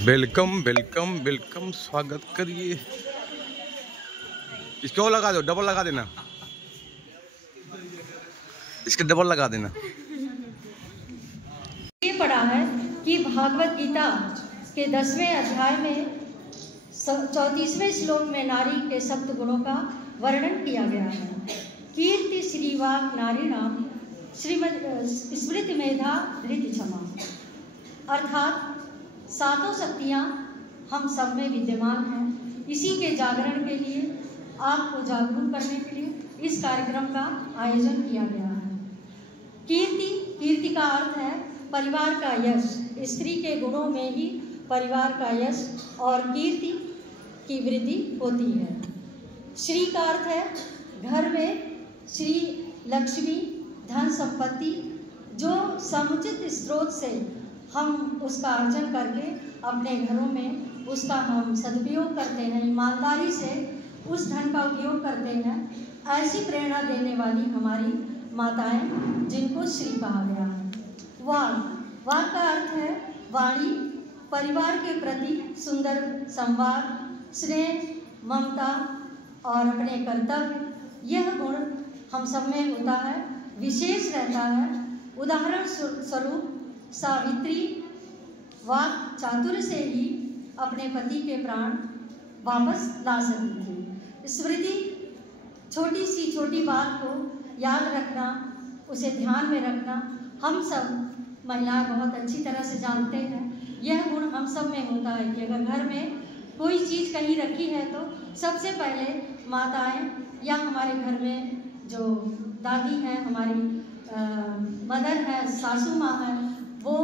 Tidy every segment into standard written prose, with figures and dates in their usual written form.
Welcome welcome welcome, स्वागत करिए। इसको लगा दो, डबल लगा देना, इसके डबल लगा देना। ये पढ़ा है कि भागवत गीता के 10वें अध्याय में 34वें श्लोक में नारी के सप्त गुणों का वर्णन किया गया है। कीर्ति श्रीवाक नारी नाम श्रीमद स्मृति मेधा धृति क्षमा, अर्थात सातों शक्तियाँ हम सब में विद्यमान हैं। इसी के जागरण के लिए, आपको जागरूक करने के लिए इस कार्यक्रम का आयोजन किया गया है। कीर्ति का अर्थ है परिवार का यश। स्त्री के गुणों में ही परिवार का यश और कीर्ति की वृद्धि होती है। श्री का अर्थ है घर में श्री लक्ष्मी धन संपत्ति, जो समुचित स्रोत से हम उसका अर्जन करके अपने घरों में उसका हम सदुपयोग करते हैं, ईमानदारी से उस धन का उपयोग करते हैं। ऐसी प्रेरणा देने वाली हमारी माताएं, जिनको श्री कहा गया है। वाक का अर्थ है वाणी, परिवार के प्रति सुंदर संवाद, स्नेह, ममता और अपने कर्तव्य। यह गुण हम सब में होता है, विशेष रहता है। उदाहरण स्वरूप सावित्री वाक चातुर्य से ही अपने पति के प्राण वापस ला सकती थी। स्मृति छोटी बात को याद रखना, उसे ध्यान में रखना हम सब महिलाएं बहुत अच्छी तरह से जानते हैं। यह गुण हम सब में होता है कि अगर घर में कोई चीज़ कहीं रखी है तो सबसे पहले माताएं या हमारे घर में जो दादी हैं, हमारी मदर है, सासू माँ है, वो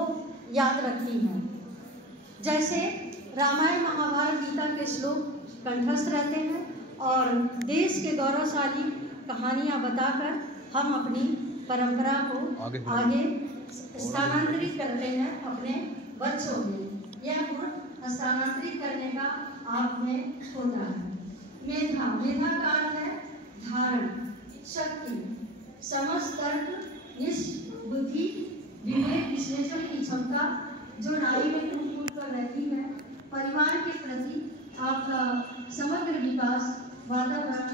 याद रखती हैं। जैसे रामायण महाभारत गीता के श्लोक कंठस्थ रहते हैं और देश के गौरवशाली कहानियाँ बताकर हम अपनी परंपरा को आगे स्थानांतरित करते हैं अपने बच्चों में। यह गुण स्थानांतरित करने का आप में होता है। मेधा का अर्थ है धारण, शक्ति, समझ, तर्क, बुद्धि, विवेक, विश्लेषण की क्षमता, जो नारी में टूट कर रहती है। परिवार के प्रति आपका समग्र विकास, वातावरण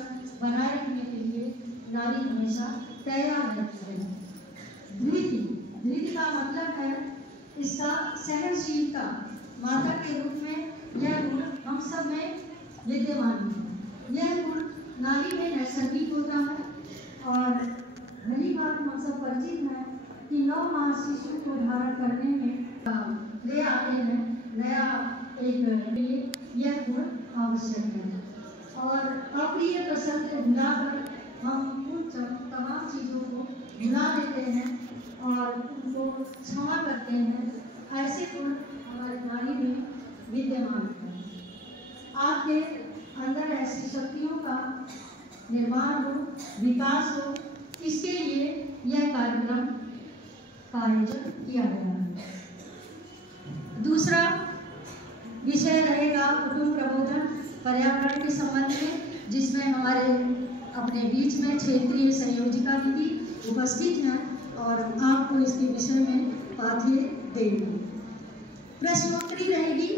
बनाए रखने के लिए नारी हमेशा तैयार रहती है। धृति का मतलब है इसका सहनशीलता। माता के रूप में यह गुण हम सब में विद्यमान है। यह गुण नारी में नैसर्गिक होता है और भली बात हम सब परिचित हैं कि 9 माह शिशु को धारण करने में ले आते हैं नया एक लिए। यह गुण आवश्यक है और अप्रिय प्रसंग को भुलाकर हम उन तमाम चीज़ों को भुला देते हैं और उनको क्षमा करते हैं। ऐसे गुण हमारे नारी में विद्यमान है। आपके अंदर ऐसी शक्तियों का निर्माण हो, विकास हो, इसके लिए यह कार्यक्रम का आयोजन किया गया है। दूसरा विषय रहेगा कुटुंब प्रबोधन पर्यावरण के संबंध में, जिसमें हमारे अपने बीच में क्षेत्रीय संयोजिका दीदी उपस्थित हैं और आपको इसके विषय में पाठ्य देंगे। प्रश्नोत्तरी रहेगी